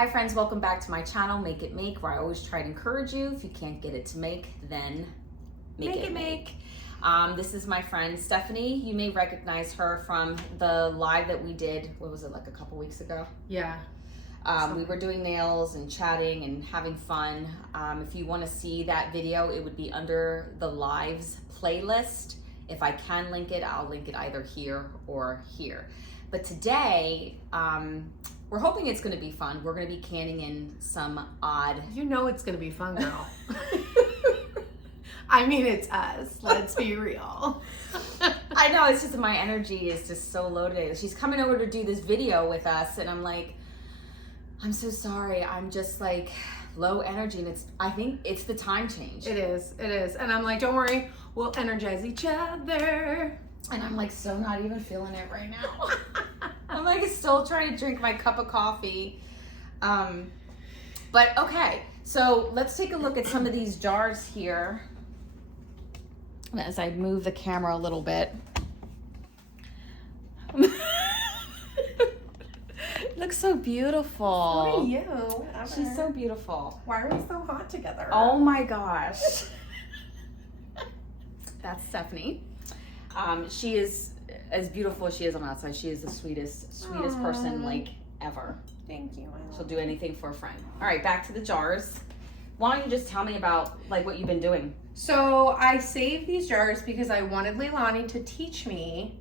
Hi friends, welcome back to my channel, Make It Make, where I always try to encourage you. If you can't get it to make, then make it make. This is my friend Stephanie. You may recognize her from the live that we did, what was it, like a couple weeks ago? Yeah. We were doing nails and chatting and having fun. If you want to see that video, it would be under the lives playlist. If I can link it, I'll link it either here or here. But today, we're hoping it's going to be fun. We're going to be canning in some odd... You know it's going to be fun, girl. I mean, it's us. Let's be real. I know, it's just my energy is just so low today. She's coming over to do this video with us, and I'm like, I'm so sorry. I'm just like low energy, and I think it's the time change. It is. And I'm like, don't worry, we'll energize each other. And I'm like so not even feeling it right now. I'm like still trying to drink my cup of coffee. But okay, so let's take a look at some of these jars here. As I move the camera a little bit. Looks so beautiful. So are you. She's so beautiful. Why are we so hot together? Oh my gosh. That's Stephanie. She is as beautiful as she is on the outside. She is the sweetest person like ever. Thank you. She'll do anything for a friend. All right, back to the jars. Why don't you just tell me about like what you've been doing? So I saved these jars because I wanted Leilani to teach me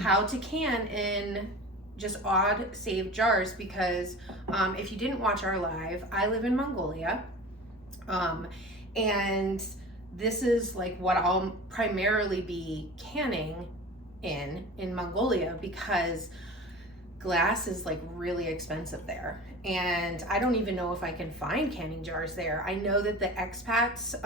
how to can in just odd saved jars because if you didn't watch our live, I live in Mongolia. And this is like what I'll primarily be canning in Mongolia because glass is like really expensive there. And I don't even know if I can find canning jars there. I know that the expats,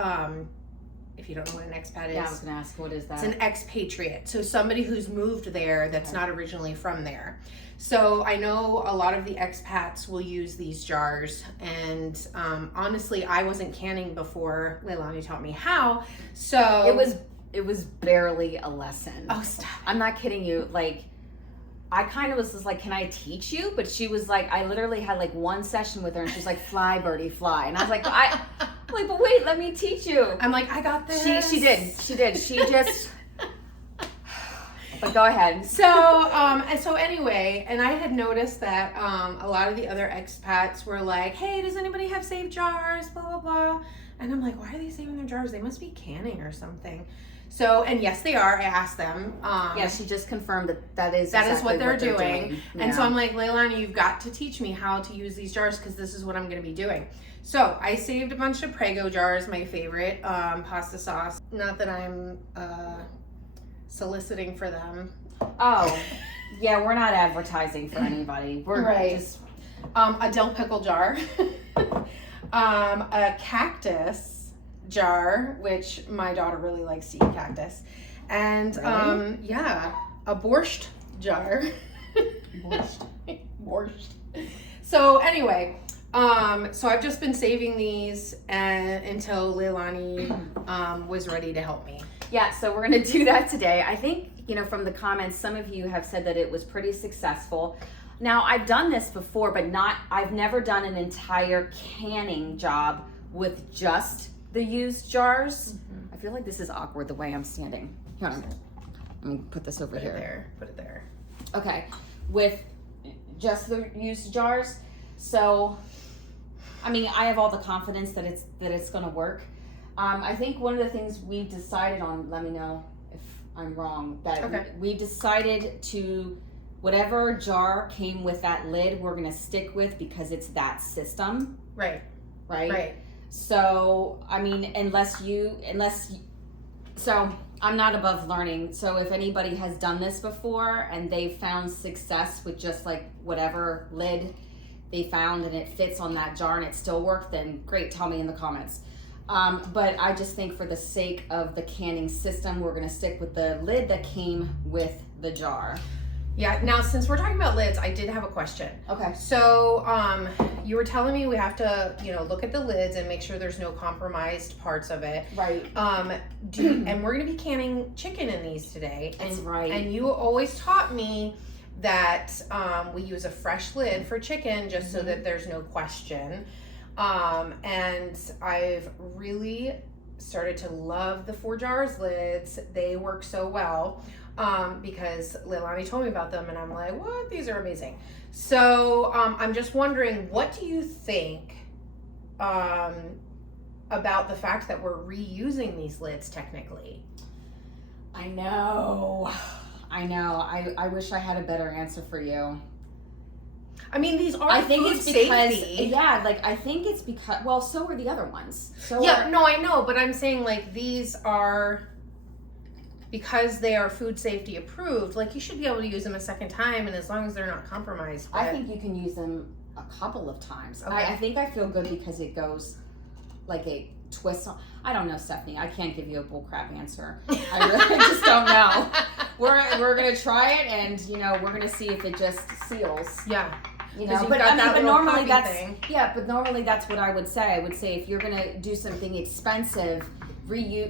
if you don't know what an expat is. Yeah, I was gonna ask, what is that? It's an expatriate. So somebody who's moved there that's not originally from there. So I know a lot of the expats will use these jars. And honestly, I wasn't canning before Leilani taught me how. So it was barely a lesson. Oh, stop. I'm not kidding you. Like, I kind of was just like, can I teach you? But she was like, I literally had like one session with her and she's like, fly birdie fly. And I was like, but wait, let me teach you. I'm like, I got this. She did. She just, but go ahead. So anyway, and I had noticed that a lot of the other expats were like, hey, does anybody have saved jars? Blah, blah, blah. And I'm like, why are they saving their jars? They must be canning or something. So, and yes, they are. I asked them. Yeah, she just confirmed that is what they're doing. Yeah. And so I'm like, Leilani, you've got to teach me how to use these jars because this is what I'm going to be doing. So I saved a bunch of Prego jars, my favorite, pasta sauce. Not that I'm soliciting for them. Oh, yeah, we're not advertising for anybody. We're just... a dill pickle jar. A cactus jar, which my daughter really likes to eat cactus. And yeah, a borscht jar. Borscht. So anyway, so I've just been saving these until Leilani was ready to help me. Yeah, so we're gonna do that today. I think, you know, from the comments, some of you have said that it was pretty successful. Now, I've done this before, but I've never done an entire canning job with just the used jars. I feel like this is awkward the way I'm standing. Here, let me put this over here. Put it there. Okay, with just the used jars. So, I mean, I have all the confidence that it's gonna work. I think one of the things we've decided on, let me know if I'm wrong, that we decided to, whatever jar came with that lid, we're gonna stick with because it's that system. Right. So, I mean, so I'm not above learning. So if anybody has done this before and they've found success with just like whatever lid they found and it fits on that jar and it still worked, then great, tell me in the comments. But I just think for the sake of the canning system, we're gonna stick with the lid that came with the jar. Yeah, now since we're talking about lids, I did have a question. Okay. So, you were telling me we have to, look at the lids and make sure there's no compromised parts of it. Right. And we're gonna be canning chicken in these today. That's right. And you always taught me that we use a fresh lid for chicken just so that there's no question. And I've really started to love the 4 jars lids. They work so well because Leilani told me about them, and I'm like, what? These are amazing. So I'm just wondering, what do you think about the fact that we're reusing these lids technically? I know. I wish I had a better answer for you. I mean, these are I think food it's because, safety. yeah, like, I think it's because, well, so are the other ones. No, I know, but I'm saying, like, these are, because they are food safety approved, like, you should be able to use them a second time, and as long as they're not compromised. I think you can use them a couple of times. Okay. I think I feel good because it goes like a twist on. I don't know, Stephanie. I can't give you a bullcrap answer. I really just don't know. We're gonna try it, and we're gonna see if it just seals. Yeah. But normally that's what I would say. I would say if you're gonna do something expensive,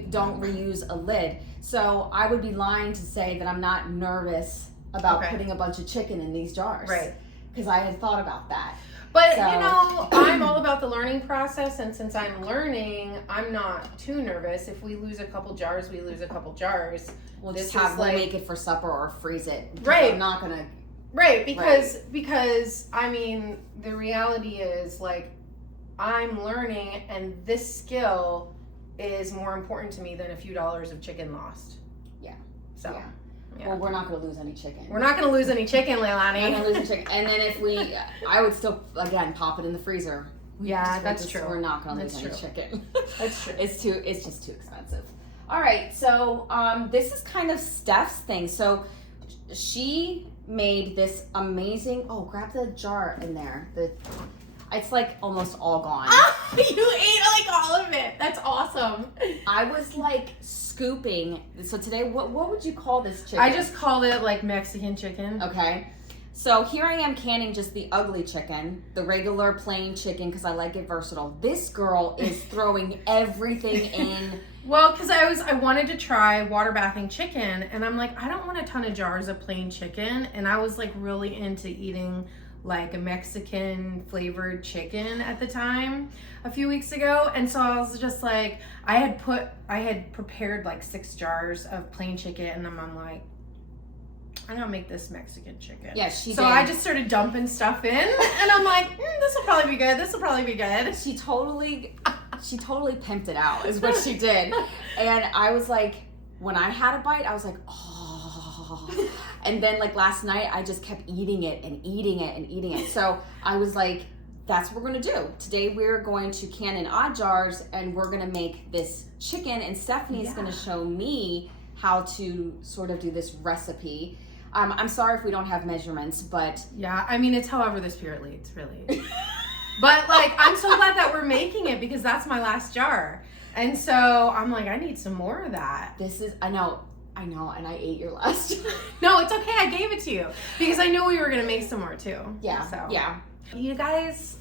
don't reuse a lid. So I would be lying to say that I'm not nervous about putting a bunch of chicken in these jars. Right. Because I had thought about that. But, I'm all about the learning process, and since I'm learning, I'm not too nervous. If we lose a couple jars, we lose a couple jars. We'll make it for supper or freeze it. Right. I'm not going to... Right, because, I mean, the reality is, like, I'm learning, and this skill is more important to me than a few dollars of chicken lost. Yeah. So... Yeah. Yeah. Well, we're not going to lose any chicken. We're not going to lose any chicken, Leilani. We're not going to lose any chicken. And then if I would still, again, pop it in the freezer. That's true. We're not going to lose any chicken. That's true. It's just too expensive. All right, so this is kind of Steph's thing. So she made this amazing, grab the jar in there. It's like almost all gone. You ate like all of it. That's awesome. I was like scooping. So today, what would you call this chicken? I just called it like Mexican chicken. Okay. So here I am canning just the ugly chicken, the regular plain chicken, because I like it versatile. This girl is throwing everything in. Well, because I wanted to try water bathing chicken, and I'm like, I don't want a ton of jars of plain chicken, and I was like really into eating like a Mexican flavored chicken at the time a few weeks ago. And so I was just like, I had prepared like 6 jars of plain chicken, and I'm like, I'm gonna make this Mexican chicken. Yeah, she So did. I just started dumping stuff in, and I'm like, this will probably be good. This will probably be good. She totally pimped it out is what she did. And I was like, when I had a bite, I was like, oh. And then like last night, I just kept eating it and eating it and eating it. So I was like, that's what we're gonna do. Today we're going to can in odd jars, and we're gonna make this chicken, and Stephanie's gonna show me how to sort of do this recipe. I'm sorry if we don't have measurements, but... Yeah, I mean, it's however the spirit leads, really. But like, I'm so glad that we're making it, because that's my last jar. And so I'm like, I need some more of that. I know, and I ate your last jar. No, it's okay, I gave it to you. Because I knew we were gonna make some more too. Yeah, so. yeah. You guys,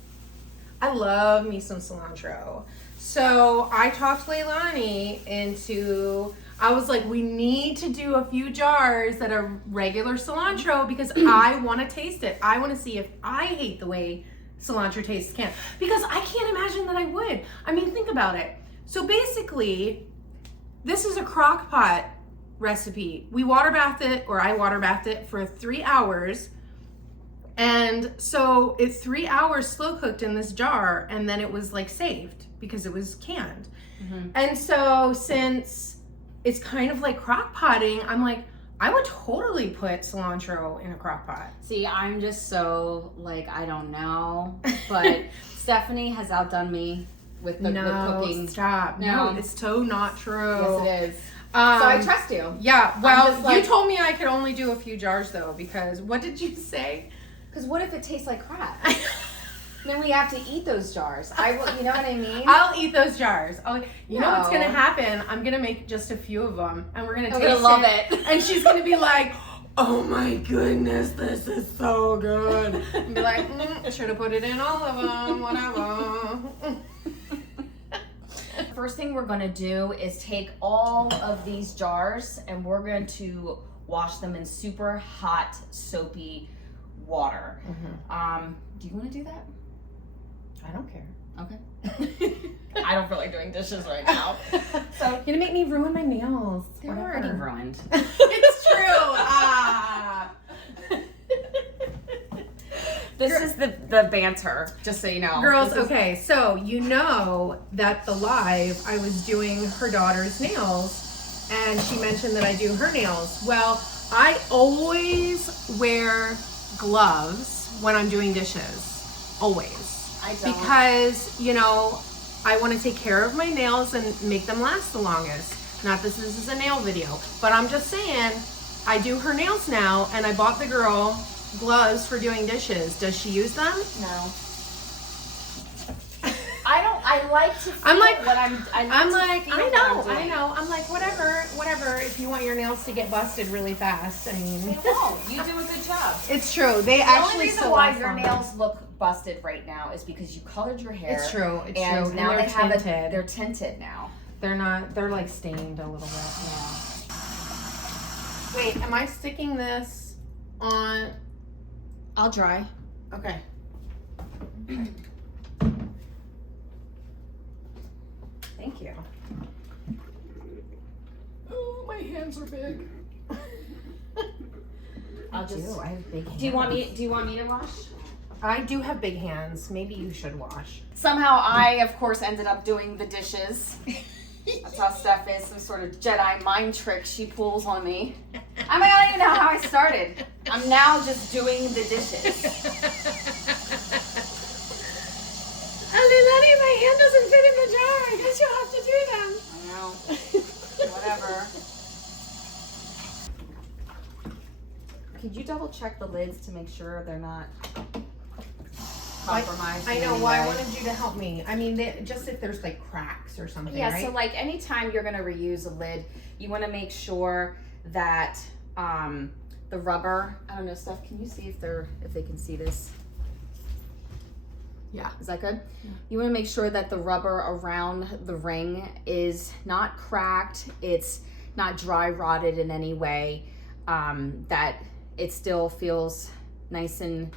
I love me some cilantro. So I talked Leilani into... I was like, we need to do a few jars that are regular cilantro because I want to taste it. I want to see if I hate the way cilantro tastes can. Because I can't imagine that I would. I mean, think about it. So basically, this is a crock pot recipe. We water bathed it, or I water bathed it for 3 hours. And so it's 3 hours slow cooked in this jar, and then it was like saved because it was canned. Mm-hmm. And so since it's kind of like crock potting, I'm like, I would totally put cilantro in a crock pot. See, I'm just so, like, I don't know. But Stephanie has outdone me with cooking. Stop. No, it's so not true. Yes, it is. So I trust you. Yeah, well, you told me I could only do a few jars, though, because what did you say? Because what if it tastes like crap? Then we have to eat those jars. I will, you know what I mean? I'll eat those jars. You know what's gonna happen? I'm gonna make just a few of them, and we're gonna taste it. We're gonna love it. And she's gonna be like, "Oh my goodness, this is so good." And be like, "Should have put it in all of them. Whatever." First thing we're gonna do is take all of these jars, and we're going to wash them in super hot, soapy water. Do you want to do that? I don't care. Okay. I don't feel like doing dishes right now. So you're gonna make me ruin my nails. They're already ruined. It's true. Ah. This is the banter, just so you know. Girls, okay, so you know that the live, I was doing her daughter's nails, and she mentioned that I do her nails. Well, I always wear gloves when I'm doing dishes. Always. I don't. Because, you know, I want to take care of my nails and make them last the longest. Not that this is a nail video, but I'm just saying, I do her nails now, and I bought the girl gloves for doing dishes. Does she use them? No. I like to feel I'm like, what I'm I know. I'm like, whatever. If you want your nails to get busted really fast, I mean. They won't. You do a good job. It's true. They The actually only reason still why last your longer. nails look busted right now is because you colored your hair. It's true. It's and true. now And they they're have tinted. they're tinted now. They're not. They're like stained a little bit. Yeah. Wait, am I sticking this on? I'll dry. Okay. Thank you. Oh, my hands are big. I'll just. I have big hands. Do you want me to wash? I do have big hands. Maybe you should wash. Somehow I, of course, ended up doing the dishes. That's how Steph is, some sort of Jedi mind trick she pulls on me. I mean, I don't even know how I started. I'm now just doing the dishes. Lilani, my hand doesn't fit in the jar. I guess you'll have to do them. I know. Whatever. Could you double check the lids to make sure they're not compromised? I know. Why I wanted you to help me. I mean, just if there's like cracks or something, Yeah, right? so like anytime you're gonna reuse a lid, you wanna make sure that the rubber, I don't know, Steph, can you see if they can see this? Yeah. Is that good? Yeah. You wanna make sure that the rubber around the ring is not cracked, it's not dry rotted in any way, that it still feels nice and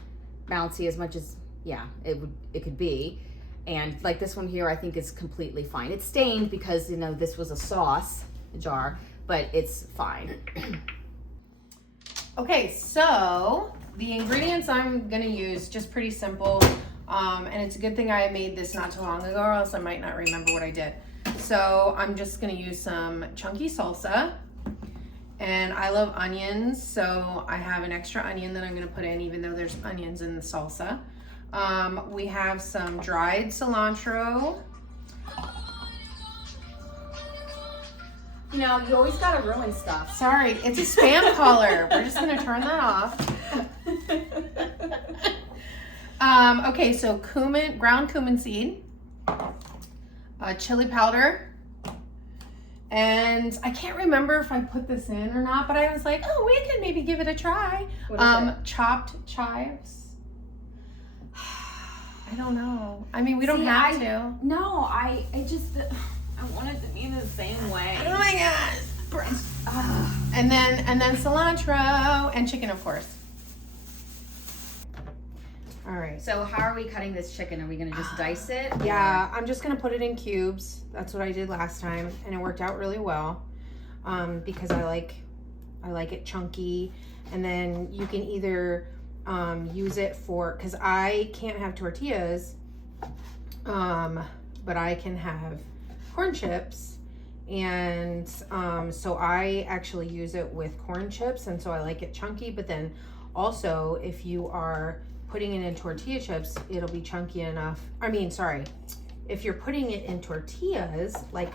bouncy as much as, yeah, it could be. And like this one here, I think is completely fine. It's stained because, you know, this was a sauce jar, but it's fine. Okay, so the ingredients I'm gonna use, just pretty simple. And it's a good thing I made this not too long ago, or else I might not remember what I did. So I'm just gonna use some chunky salsa. And I love onions, so I have an extra onion that I'm gonna put in, even though there's onions in the salsa. We have some dried cilantro. You know, you always gotta ruin stuff. Sorry, it's a spam caller. We're just gonna turn that off. Okay, so cumin, ground cumin seed, chili powder, and I can't remember if I put this in or not, but I was like, oh, we could maybe give it a try. What is it? Chopped chives. I don't know. I mean, we don't See, have to. No, I want it to be the same way. Oh my god. Gross. And then cilantro and chicken, of course. All right. So how are we cutting this chicken? Are we gonna just dice it? Yeah, I'm just gonna put it in cubes. That's what I did last time, and it worked out really well. Because I like it chunky, and then you can either use it for, because I can't have tortillas, but I can have corn chips, and so I actually use it with corn chips, and so I like it chunky. But then also, if you are putting it in tortilla chips, it'll be chunky enough. I mean, sorry, if you're putting it in tortillas, like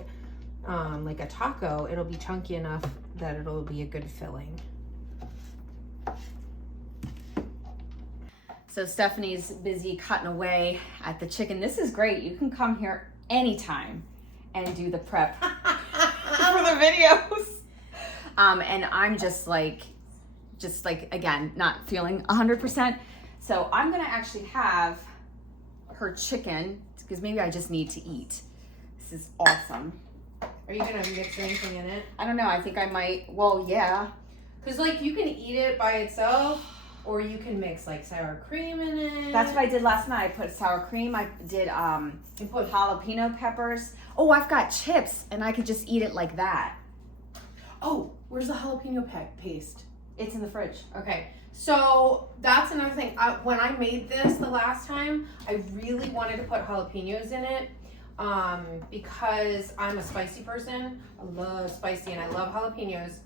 a taco, it'll be chunky enough that it'll be a good filling. So Stephanie's busy cutting away at the chicken. This is great. You can come here anytime and do the prep for the videos. And I'm just like, again, not feeling 100%. So I'm gonna actually have her chicken, because maybe I just need to eat. This is awesome. Are you gonna mix anything in it? I don't know, I think I might, well, yeah. Because like you can eat it by itself, or you can mix like sour cream in it. That's what I did last night. I put sour cream. I did You put jalapeno peppers. Oh, I've got chips, and I could just eat it like that. Oh, where's the jalapeno paste? It's in the fridge. Okay, so that's another thing. When I made this the last time, I really wanted to put jalapenos in it because I'm a spicy person. I love spicy and I love jalapenos.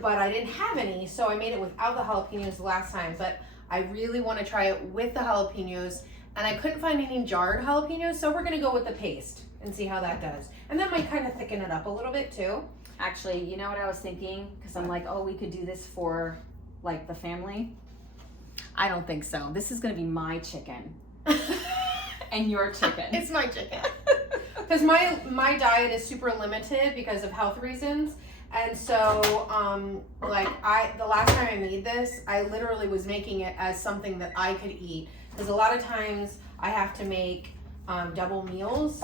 But I didn't have any, so I made it without the jalapenos the last time. But I really want to try it with the jalapenos, and I couldn't find any jarred jalapenos, so we're gonna go with the paste and see how that does. And that might kind of thicken it up a little bit too. Actually, you know what I was thinking? Because I'm like, oh, we could do this for like the family. I don't think so. This is gonna be my chicken and your chicken. It's my chicken. Because my diet is super limited because of health reasons. And so, like the last time I made this, I literally was making it as something that I could eat. Because a lot of times I have to make double meals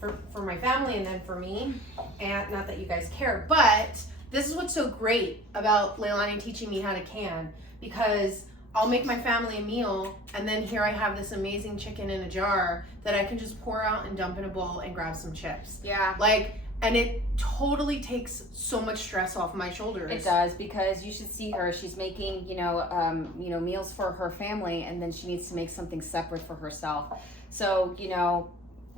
for my family and then for me. And not that you guys care, but this is what's so great about Leilani teaching me how to can, because I'll make my family a meal, and then here I have this amazing chicken in a jar that I can just pour out and dump in a bowl and grab some chips. Yeah. Like, and it totally takes so much stress off my shoulders. It does, because you should see her. She's making, meals for her family, and then she needs to make something separate for herself. So,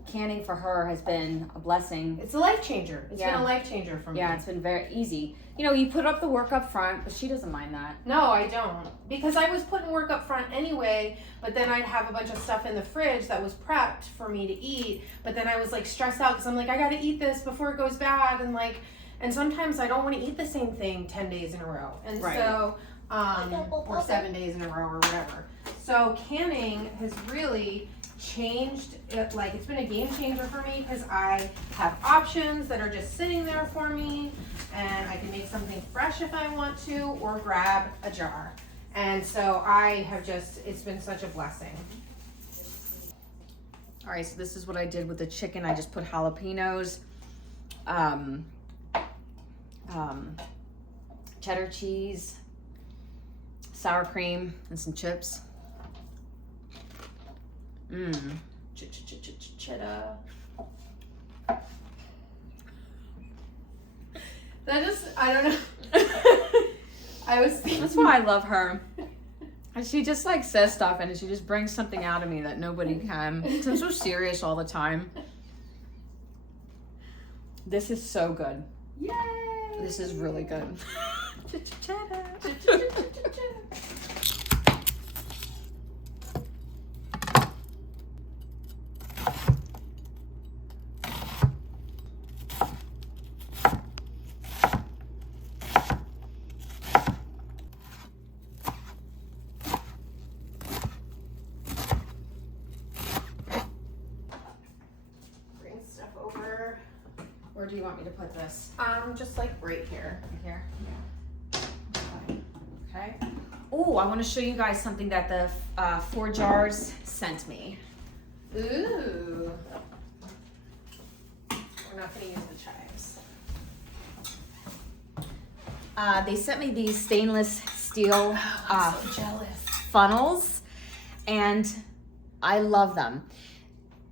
canning for her has been a blessing. It's a life changer. It's Yeah. been a life changer for me. Yeah, it's been very easy. You put up the work up front, but she doesn't mind that. No, I don't. Because I was putting work up front anyway, but then I'd have a bunch of stuff in the fridge that was prepped for me to eat. But then I was like stressed out because I'm like, I gotta eat this before it goes bad. And sometimes I don't want to eat the same thing 10 days in a row. And Right. so, or 7 days in a row or whatever. So canning has really changed it. Like, it's been a game changer for me because I have options that are just sitting there for me, and I can make something fresh if I want to, or grab a jar. And so it's been such a blessing. All right, so this is what I did with the chicken. I just put jalapenos, cheddar cheese, sour cream, and some chips. Cheddar. I don't know. I was thinking. That's why I love her. And she just says stuff, and she just brings something out of me that nobody can. 'Cause I'm so serious all the time. This is so good. Yay! This is really good. Cheddar. Bring stuff over. Where do you want me to put this? Just like right here. Right here? Okay. Oh, I want to show you guys something that the 4 Jars sent me. Ooh. We're not gonna use the chives. They sent me these stainless steel I'm so jealous. funnels, and I love them.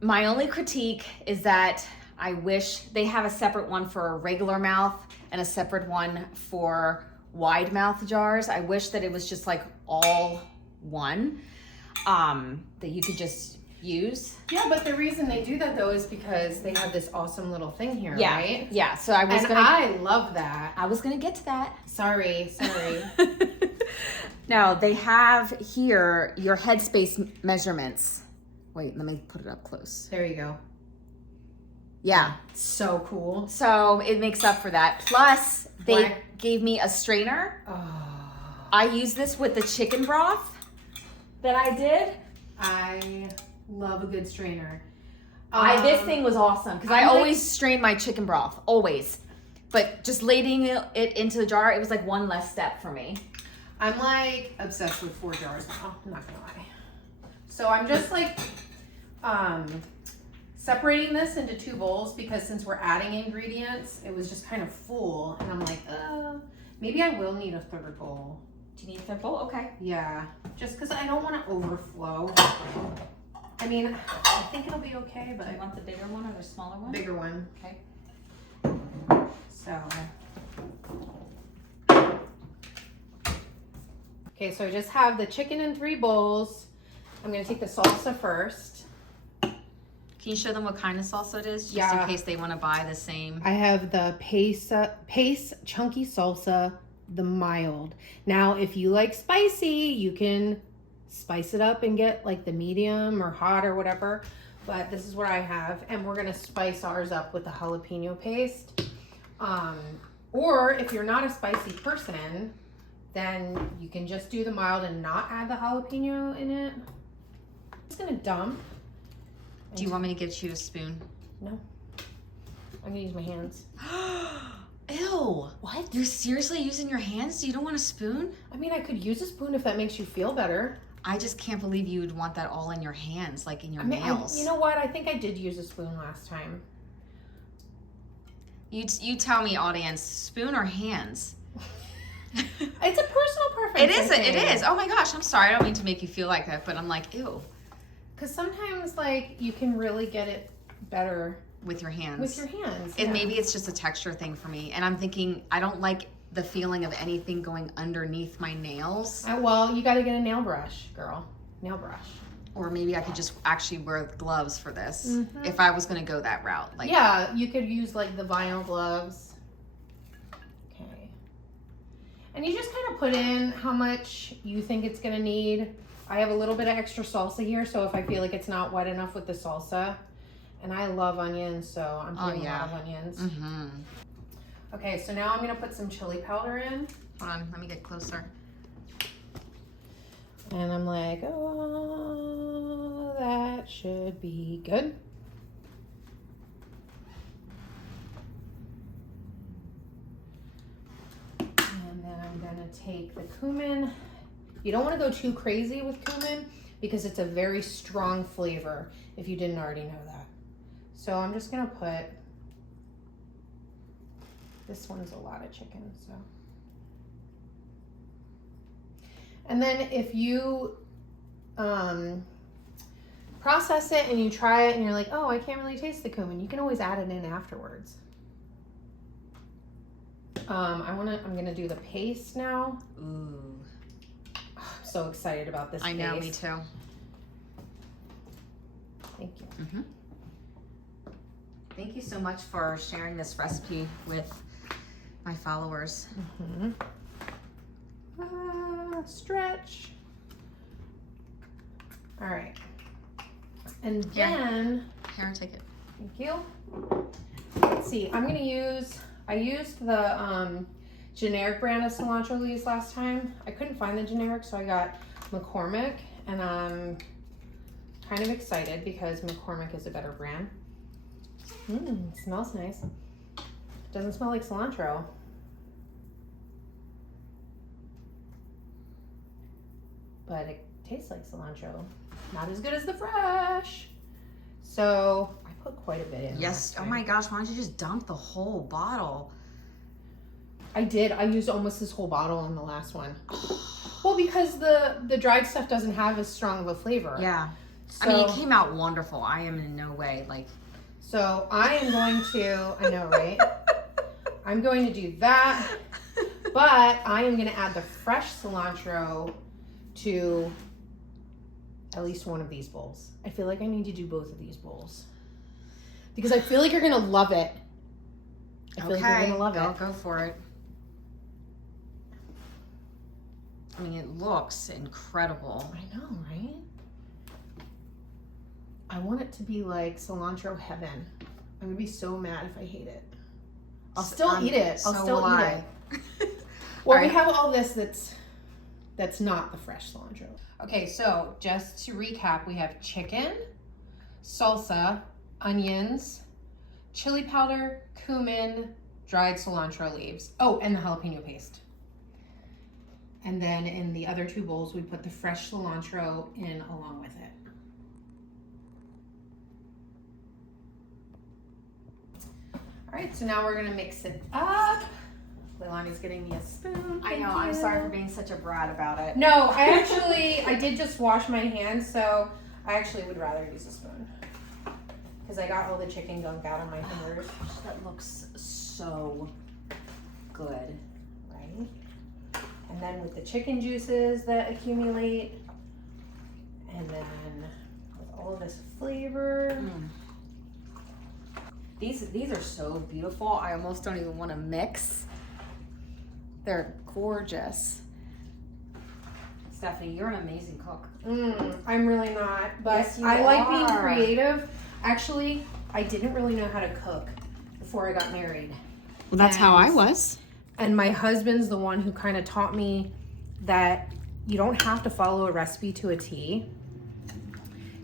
My only critique is that I wish they have a separate one for a regular mouth and a separate one for wide mouth jars. I wish that it was just like all one, that you could just use. Yeah, but the reason they do that though is because they have this awesome little thing here, Yeah, right? yeah. So I was I love that. I was gonna get to that. Sorry. Now they have here your headspace measurements. Wait, let me put it up close. There you go. Yeah. So cool. So it makes up for that. Plus, they Why? gave me a strainer. Oh, I used this with the chicken broth that I did. I love a good strainer. This thing was awesome because I always strain my chicken broth, always. But just lading it into the jar, it was like one less step for me. I'm like obsessed with 4 jars now. I'm not gonna lie. So I'm just like separating this into 2 bowls because since we're adding ingredients, it was just kind of full, and I'm like, Maybe I will need a third bowl. Do you need a third bowl? Okay. Yeah, just because I don't want to overflow. I mean, I think it'll be okay, but Do you want the bigger one or the smaller one? bigger one. Okay. So. Okay, so I just have the chicken in 3 bowls. I'm gonna take the salsa first. Can you show them what kind of salsa it is, just Yeah. in case they want to buy the same? I have the Pace Chunky Salsa, the mild. Now, if you like spicy, you can spice it up and get like the medium or hot or whatever. But this is what I have, and we're gonna spice ours up with the jalapeno paste. Or if you're not a spicy person, then you can just do the mild and not add the jalapeno in it. I'm just gonna dump. Do you want me to get you a spoon? No. I'm gonna use my hands. Ew. What? You're seriously using your hands? You don't want a spoon? I mean, I could use a spoon if that makes you feel better. I just can't believe you would want that all in your hands, like in your I mean, nails. you know what? I think I did use a spoon last time. You tell me, audience, spoon or hands? It's a personal preference. It is. Oh my gosh, I'm sorry. I don't mean to make you feel like that, but I'm like, ew. Because sometimes, like, you can really get it better With your hands. with your hands. And yeah. maybe it's just a texture thing for me. And I'm thinking, I don't like the feeling of anything going underneath my nails. Well, you got to get a nail brush, girl. Nail brush. Or maybe I could just actually wear gloves for this Mhm. if I was going to go that route. Like, Yeah, you could use, like, the vinyl gloves. Okay. And you just kind of put in how much you think it's going to need. I have a little bit of extra salsa here, so if I feel like it's not wet enough with the salsa, and I love onions, so I'm putting a lot of onions. Mm-hmm. Okay, so now I'm gonna put some chili powder in, Hold on, let me get closer. and I'm like, oh, that should be good. And then I'm gonna take the cumin. You don't want to go too crazy with cumin because it's a very strong flavor, if you didn't already know that. So I'm just gonna put, this one's a lot of chicken, so. And then if you process it and you try it and you're like, oh, I can't really taste the cumin, you can always add it in afterwards. I'm gonna do the paste now. Ooh. I'm so excited about this I paste. know, me too. Thank you. Mm-hmm. Thank you so much for sharing this recipe with my followers. Mm-hmm. Stretch. All right. And then, Here, take it. thank you. Let's see, I used the generic brand of cilantro leaves last time. I couldn't find the generic, so I got McCormick, and I'm kind of excited because McCormick is a better brand. It smells nice. Doesn't smell like cilantro. But it tastes like cilantro. Not as good as the fresh. So I put quite a bit in. Yes. Oh my gosh, why don't you just dump the whole bottle? I did. I used almost this whole bottle in the last one. Well, because the dried stuff doesn't have as strong of a flavor. Yeah. So, I mean, it came out wonderful. I am in no way like. So I am going to, I know, right? I'm going to do that, but I am going to add the fresh cilantro to at least one of these bowls. I feel like I need to do both of these bowls because I feel like you're going to love it. I feel like you're going to love it. Go for it. I mean, it looks incredible. I know, right? I want it to be like cilantro heaven. I'm gonna be so mad if I hate it. I'll still eat it. I'll still eat it. Well, we have all this that's not the fresh cilantro. Okay, so just to recap, we have chicken, salsa, onions, chili powder, cumin, dried cilantro leaves. Oh, and the jalapeno paste. And then in the other 2 bowls, we put the fresh cilantro in along with it. All right, so now we're gonna mix it up. Leilani's getting me a spoon. I know. I'm sorry for being such a brat about it. No, I did just wash my hands, so I actually would rather use a spoon. Because I got all the chicken gunk out of my fingers. Oh, gosh, that looks so good. Right? And then with the chicken juices that accumulate, and then with all this flavor. These are so beautiful. I almost don't even want to mix. They're gorgeous. Stephanie, you're an amazing cook. I'm really not, but Yes, you I like being are. creative. Actually, I didn't really know how to cook before I got married. Well, that's how I was. And my husband's the one who kind of taught me that you don't have to follow a recipe to a T.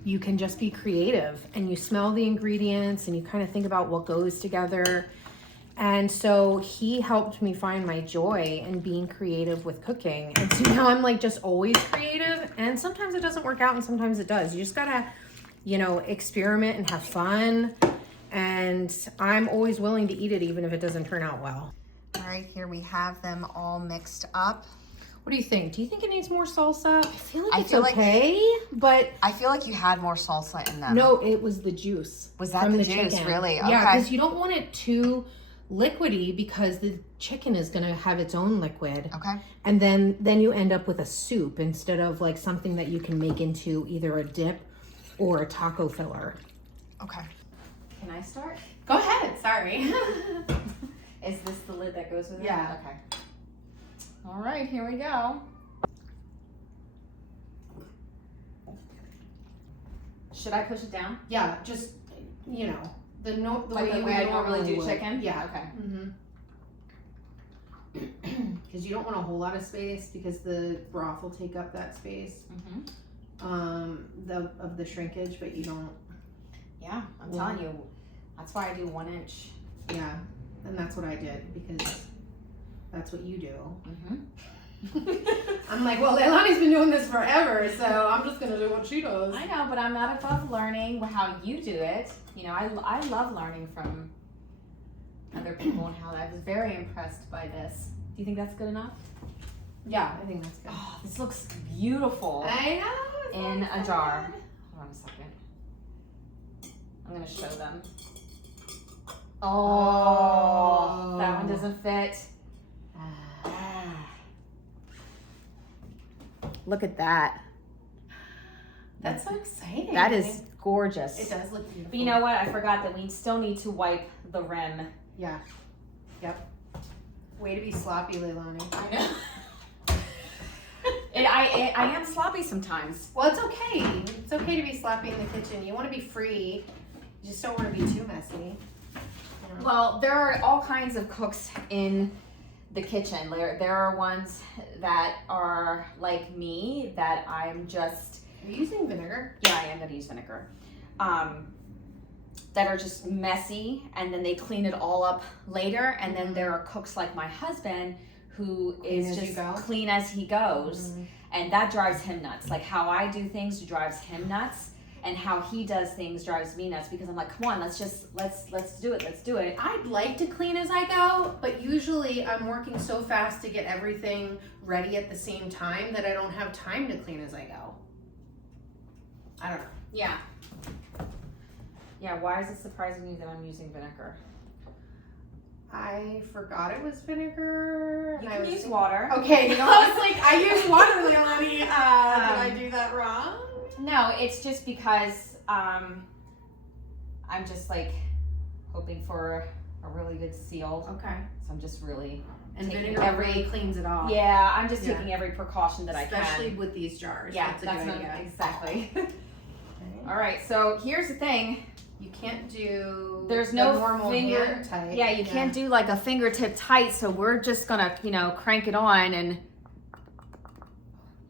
You can just be creative and you smell the ingredients and you kind of think about what goes together. And so he helped me find my joy in being creative with cooking. And so now I'm like just always creative, and sometimes it doesn't work out and sometimes it does. You just gotta, experiment and have fun. And I'm always willing to eat it even if it doesn't turn out well. All right, here we have them all mixed up. What do you think? Do you think it needs more salsa? I feel like it's feel like- okay, but I feel like you had more salsa in them. no, it was the juice. Was that from the juice? chicken. Really? Yeah, Okay. because you don't want it too liquidy because the chicken is gonna have its own liquid. Okay. And then you end up with a soup instead of like something that you can make into either a dip or a taco filler. Okay. Can I start? Go ahead. Sorry. Is this the lid that goes with it? Yeah. Okay. All right, here we go. Should I push it down? Yeah, just the Like the way I normally do chicken? Yeah. Okay. Because you don't want a whole lot of space because the broth will take up that space. Of the shrinkage, but you don't. Yeah, I'm telling you. That's why I do 1 inch. Yeah, and that's what I did because that's what you do. I'm like, well, Leilani's been doing this forever, so I'm just gonna do what she does. I know, but I'm not above learning how you do it. I love learning from other people and how I was very impressed by this. Do you think that's good enough? Yeah, I think that's good. Oh, this looks beautiful. I know. In a jar. Hold on a second. I'm gonna show them. Oh, that one doesn't fit. Look at that. That's so exciting. That is gorgeous. It does look beautiful. But you know what? I forgot that we still need to wipe the rim. Yeah. Yep. Way to be sloppy, Leilani. I know. I am sloppy sometimes. Well, it's okay. It's okay to be sloppy in the kitchen. You want to be free. You just don't want to be too messy. Well, there are all kinds of cooks in the kitchen. There are ones that are like me that I'm just... Are you using vinegar? Yeah, I am going to use vinegar. That are just messy, and then they clean it all up later. And then there are cooks like my husband who is just clean as he goes. And that drives him nuts. Like how I do things drives him nuts. And how he does things drives me nuts because I'm like, come on, let's do it. Let's do it. I'd like to clean as I go, but usually I'm working so fast to get everything ready at the same time that I don't have time to clean as I go. I don't know. Yeah. Yeah, why is it surprising you that I'm using vinegar? I forgot it was vinegar. You can use water. Okay, I was like, I use water, Leilani. Did I do that wrong? No, it's just because I'm just like hoping for a really good seal. Okay. So I'm just really And taking vinegar really cleans it off. Yeah, I'm just taking every precaution that I can. Especially with these jars. Yeah, that's a good idea. Exactly. All right, so here's the thing. You can't do There's no normal finger hand tight. Yeah, you can't do like a fingertip tight, so we're just gonna, crank it on and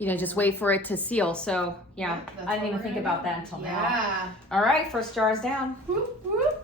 just wait for it to seal. So yeah, I didn't even think about that until now. Yeah. All right, first jar is down. Whoop, whoop.